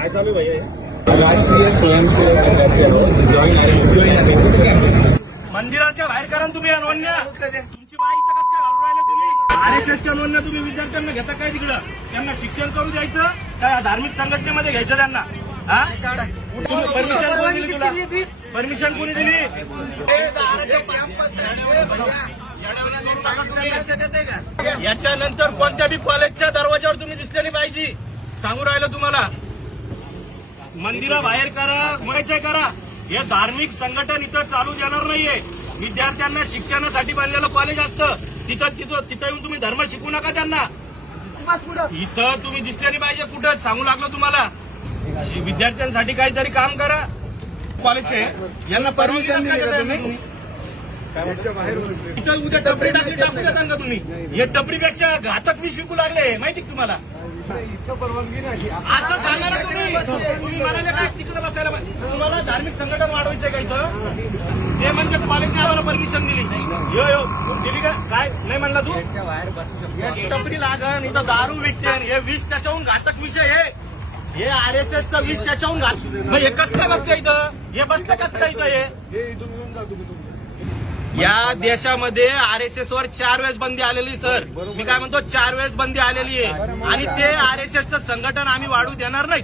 काय चालू भैया राष्ट्रीय स्वयंसेवक संघाचे जॉईन मंदिराच्या बाहेर करा ना तुम्ही या नोंदण्या तुमची बाई इथं कसं काय घालून राहिले तुम्ही? आरएसएसच्या नोंदण्या तुम्ही विद्यार्थ्यांना घेता काय तिकडं? त्यांना शिक्षण करू द्यायचं काय धार्मिक संघटनेमध्ये घ्यायचं त्यांना? हा? परमिशन कोणी दिली तुला? परमिशन कोणी दिली. याच्यानंतर कोणत्या बी कॉलेजच्या दरवाजावर तुम्ही दिसलेली पाहिजे? सांगू राहिलं तुम्हाला. मंदिरा बाहेर करा म्हणायचंय करा. हे धार्मिक संघटन इथं चालू देणार नाहीये. विद्यार्थ्यांना शिक्षणासाठी बनलेलं कॉलेज असतं. तिथं तिथं तिथं येऊन तुम्ही धर्म शिकू नका त्यांना. इथं तुम्ही दिसले नाही पाहिजे कुठं सांगू लागलो तुम्हाला. विद्यार्थ्यांसाठी काहीतरी काम करा. कॉलेजचे यांना परमिशन दिली इथं उद्या टपरी टाकली टाकू का तुम्ही. हे टपरीपेक्षा घातक मी शिकू लागले. माहिती का तुम्हाला? असं सांगा ना तुम्ही. तुम्ही म्हणाले काय तिकडे बसायला पाहिजे. तुम्हाला धार्मिक संघटन वाढवायचंय का इथं? ते म्हणजे कॉलेजने आम्हाला परमिशन दिली. यो यो तू दिली का? काय? नाही म्हणला तू? टपरी इथं दारू विकते हे विष त्याच्याहून घातक विषय हे हे आर एस एसचा विष त्याच्याहून घात मग हे कसं काय बसतं इथं? हे बसलं कसं काय इथं हे? या देशामध्ये आर एस एस वर चार वेळेस बंदी आलेली सर. मी काय म्हणतो? चार वेळेस बंदी आलेली आहे. आणि ते आर एस एसचं संघटन आम्ही वाढू देणार नाही